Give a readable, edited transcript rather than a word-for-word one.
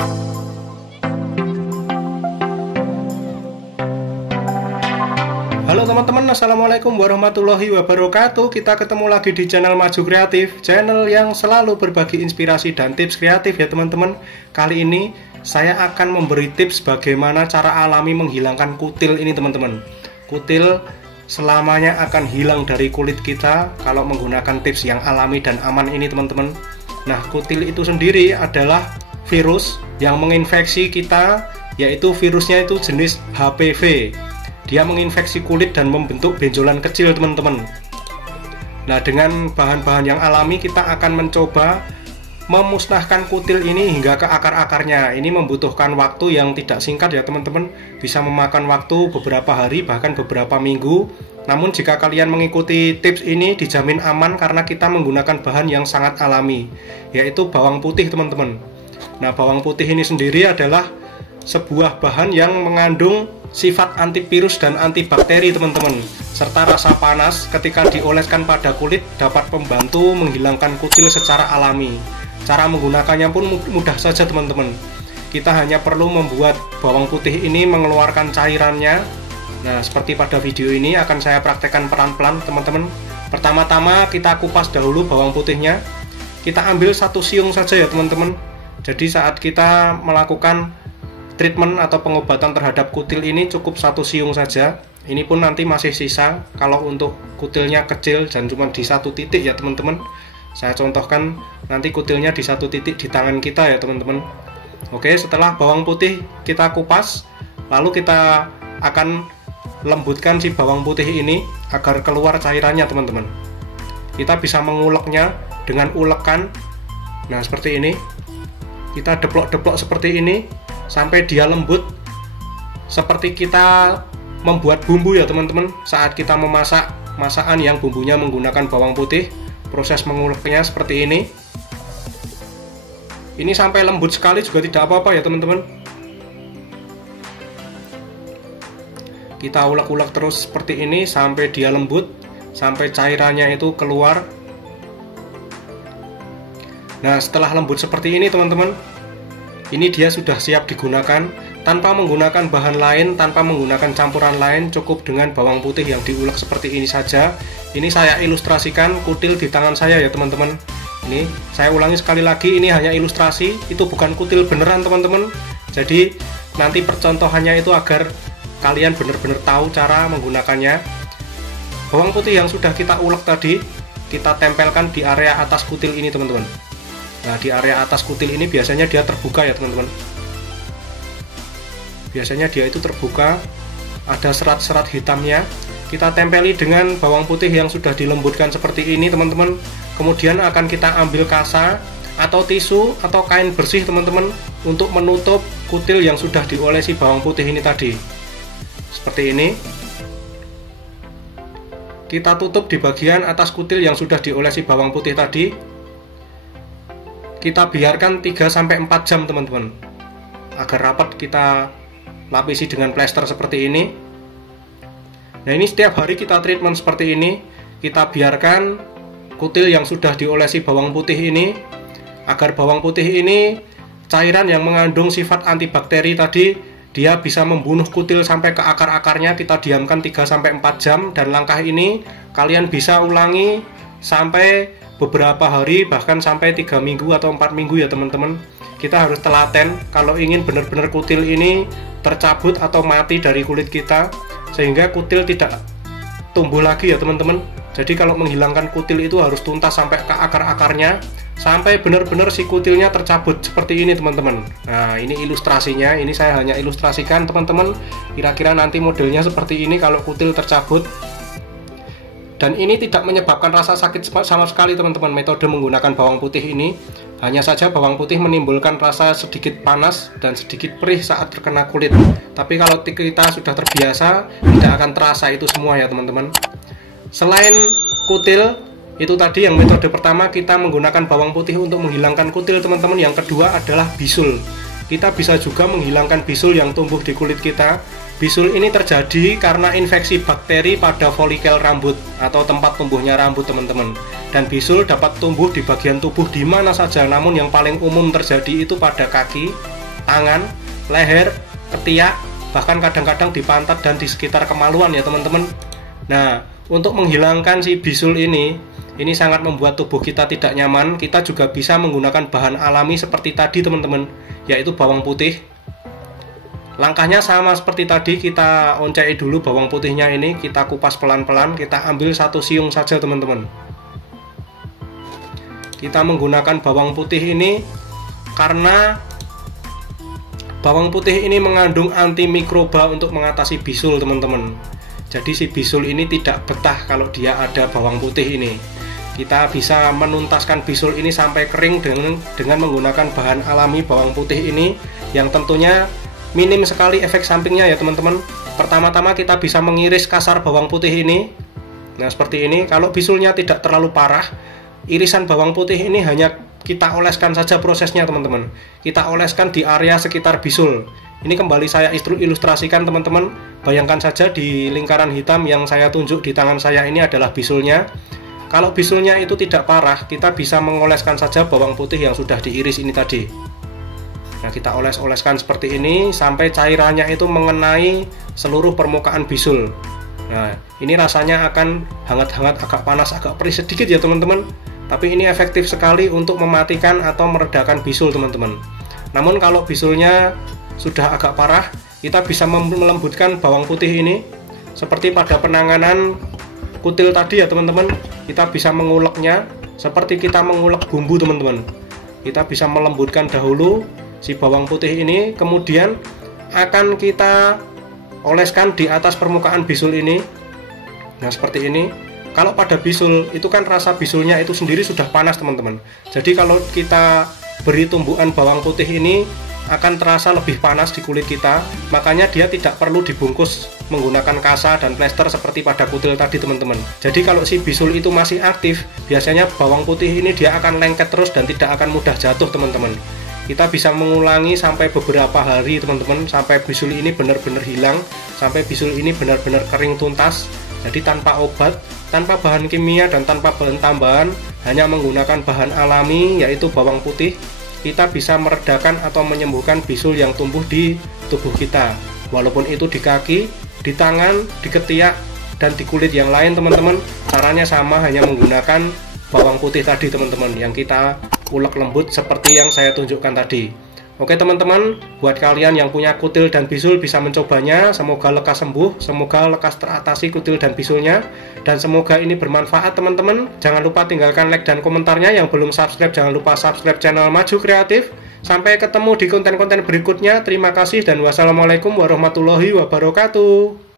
Halo teman-teman, assalamualaikum warahmatullahi wabarakatuh. Kita ketemu lagi di channel Maju Kreatif, channel yang selalu berbagi inspirasi dan tips kreatif ya teman-teman. Kali ini saya akan memberi tips bagaimana cara alami menghilangkan kutil ini teman-teman. Kutil selamanya akan hilang dari kulit kita kalau menggunakan tips yang alami dan aman ini teman-teman. Nah, kutil itu sendiri adalah virus yang menginfeksi kita, yaitu virusnya itu jenis HPV. Dia menginfeksi kulit dan membentuk benjolan kecil teman-teman. Nah, dengan bahan-bahan yang alami kita akan mencoba memusnahkan kutil ini hingga ke akar-akarnya. Ini membutuhkan waktu yang tidak singkat ya teman-teman. Bisa memakan waktu beberapa hari bahkan beberapa minggu. Namun jika kalian mengikuti tips ini dijamin aman karena kita menggunakan bahan yang sangat alami, yaitu bawang putih teman-teman. Nah, bawang putih ini sendiri adalah sebuah bahan yang mengandung sifat antivirus dan antibakteri teman-teman, serta rasa panas ketika dioleskan pada kulit dapat membantu menghilangkan kutil secara alami. Cara menggunakannya pun mudah saja teman-teman. Kita hanya perlu membuat bawang putih ini mengeluarkan cairannya. Nah, seperti pada video ini akan saya praktekkan pelan-pelan teman-teman. Pertama-tama kita kupas dahulu bawang putihnya. Kita ambil 1 siung saja ya teman-teman. Jadi saat kita melakukan treatment atau pengobatan terhadap kutil ini cukup 1 siung saja. Ini pun nanti masih sisa kalau untuk kutilnya kecil dan cuma di 1 titik ya teman-teman. Saya contohkan nanti kutilnya di 1 titik di tangan kita ya teman-teman. Oke, setelah bawang putih kita kupas, lalu kita akan lembutkan si bawang putih ini agar keluar cairannya teman-teman. Kita bisa menguleknya dengan ulekan. Nah, seperti ini. Kita deplok-deplok seperti ini sampai dia lembut, seperti kita membuat bumbu ya teman-teman. Saat kita memasak masakan yang bumbunya menggunakan bawang putih, proses menguleknya seperti ini. Ini sampai lembut sekali juga tidak apa-apa ya teman-teman. Kita ulek-ulek terus seperti ini sampai dia lembut, sampai cairannya itu keluar. Nah, setelah lembut seperti ini teman-teman, ini dia sudah siap digunakan tanpa menggunakan bahan lain, tanpa menggunakan campuran lain, cukup dengan bawang putih yang diulek seperti ini saja. Ini saya ilustrasikan kutil di tangan saya ya teman-teman. Ini saya ulangi sekali lagi, ini hanya ilustrasi, itu bukan kutil beneran teman-teman. Jadi nanti percontohannya itu agar kalian benar-benar tahu cara menggunakannya. Bawang putih yang sudah kita ulek tadi kita tempelkan di area atas kutil ini teman-teman. Nah, di area atas kutil ini biasanya dia terbuka ya teman-teman. Biasanya dia itu terbuka, ada serat-serat hitamnya. Kita tempeli dengan bawang putih yang sudah dilembutkan seperti ini teman-teman. Kemudian akan kita ambil kasa atau tisu atau kain bersih teman-teman untuk menutup kutil yang sudah diolesi bawang putih ini tadi. Seperti ini. Kita tutup di bagian atas kutil yang sudah diolesi bawang putih tadi. Kita biarkan 3-4 jam teman-teman. Agar rapat kita lapisi dengan plester seperti ini. Nah, ini setiap hari kita treatment seperti ini. Kita biarkan kutil yang sudah diolesi bawang putih ini, agar bawang putih ini cairan yang mengandung sifat antibakteri tadi, dia bisa membunuh kutil sampai ke akar-akarnya. Kita diamkan 3-4 jam. Dan langkah ini kalian bisa ulangi sampai beberapa hari, bahkan sampai 3 minggu atau 4 minggu ya teman-teman. Kita harus telaten kalau ingin benar-benar kutil ini tercabut atau mati dari kulit kita, sehingga kutil tidak tumbuh lagi ya teman-teman. Jadi kalau menghilangkan kutil itu harus tuntas sampai ke akar-akarnya, sampai benar-benar si kutilnya tercabut seperti ini teman-teman. Nah, ini ilustrasinya. Ini saya hanya ilustrasikan teman-teman, kira-kira nanti modelnya seperti ini kalau kutil tercabut. Dan ini tidak menyebabkan rasa sakit sama sekali teman-teman. Metode menggunakan bawang putih ini, hanya saja bawang putih menimbulkan rasa sedikit panas dan sedikit perih saat terkena kulit. Tapi kalau kita sudah terbiasa, tidak akan terasa itu semua ya teman-teman. Selain kutil, itu tadi yang metode pertama, kita menggunakan bawang putih untuk menghilangkan kutil teman-teman. Yang kedua adalah bisul. Kita bisa juga menghilangkan bisul yang tumbuh di kulit kita. Bisul ini terjadi karena infeksi bakteri pada folikel rambut atau tempat tumbuhnya rambut teman-teman. Dan bisul dapat tumbuh di bagian tubuh di mana saja, namun yang paling umum terjadi itu pada kaki, tangan, leher, ketiak, bahkan kadang-kadang di pantat dan di sekitar kemaluan ya teman-teman. Nah, untuk menghilangkan si bisul ini sangat membuat tubuh kita tidak nyaman. Kita juga bisa menggunakan bahan alami seperti tadi teman-teman, yaitu bawang putih. Langkahnya sama seperti tadi, kita oncei dulu bawang putihnya ini, kita kupas pelan-pelan, kita ambil 1 siung saja teman-teman. Kita menggunakan bawang putih ini karena bawang putih ini mengandung antimikroba untuk mengatasi bisul teman-teman. Jadi si bisul ini tidak betah kalau dia ada bawang putih ini. Kita bisa menuntaskan bisul ini sampai kering dengan menggunakan bahan alami bawang putih ini, yang tentunya minim sekali efek sampingnya ya teman-teman. Pertama-tama kita bisa mengiris kasar bawang putih ini. Nah seperti ini. Kalau bisulnya tidak terlalu parah, irisan bawang putih ini hanya kita oleskan saja prosesnya teman-teman. Kita oleskan di area sekitar bisul. Ini kembali saya ilustrasikan teman-teman. Bayangkan saja di lingkaran hitam yang saya tunjuk di tangan saya ini adalah bisulnya. Kalau bisulnya itu tidak parah, kita bisa mengoleskan saja bawang putih yang sudah diiris ini tadi. Nah, kita oles-oleskan seperti ini sampai cairannya itu mengenai seluruh permukaan bisul. Nah, ini rasanya akan hangat-hangat, agak panas, agak perih sedikit ya teman-teman. Tapi ini efektif sekali untuk mematikan atau meredakan bisul teman-teman. Namun kalau bisulnya sudah agak parah, kita bisa melembutkan bawang putih ini seperti pada penanganan kutil tadi ya teman-teman. Kita bisa menguleknya seperti kita mengulek bumbu teman-teman. Kita bisa melembutkan dahulu si bawang putih ini, kemudian akan kita oleskan di atas permukaan bisul ini. Nah seperti ini. Kalau pada bisul itu kan rasa bisulnya itu sendiri sudah panas teman-teman. Jadi kalau kita beri tumbukan bawang putih ini akan terasa lebih panas di kulit kita. Makanya dia tidak perlu dibungkus menggunakan kasa dan plester seperti pada kutil tadi teman-teman. Jadi kalau si bisul itu masih aktif, biasanya bawang putih ini dia akan lengket terus dan tidak akan mudah jatuh teman-teman. Kita bisa mengulangi sampai beberapa hari teman-teman, sampai bisul ini benar-benar hilang, sampai bisul ini benar-benar kering tuntas. Jadi tanpa obat, tanpa bahan kimia dan tanpa bahan tambahan, hanya menggunakan bahan alami yaitu bawang putih, kita bisa meredakan atau menyembuhkan bisul yang tumbuh di tubuh kita. Walaupun itu di kaki, di tangan, di ketiak, dan di kulit yang lain teman-teman, caranya sama, hanya menggunakan bawang putih tadi teman-teman, yang kita ulek lembut seperti yang saya tunjukkan tadi. Oke teman-teman, buat kalian yang punya kutil dan bisul bisa mencobanya. Semoga lekas sembuh, semoga lekas teratasi kutil dan bisulnya, dan semoga ini bermanfaat teman-teman. Jangan lupa tinggalkan like dan komentarnya. Yang belum subscribe jangan lupa subscribe channel Maju Kreatif. Sampai ketemu di konten-konten berikutnya. Terima kasih dan wassalamualaikum warahmatullahi wabarakatuh.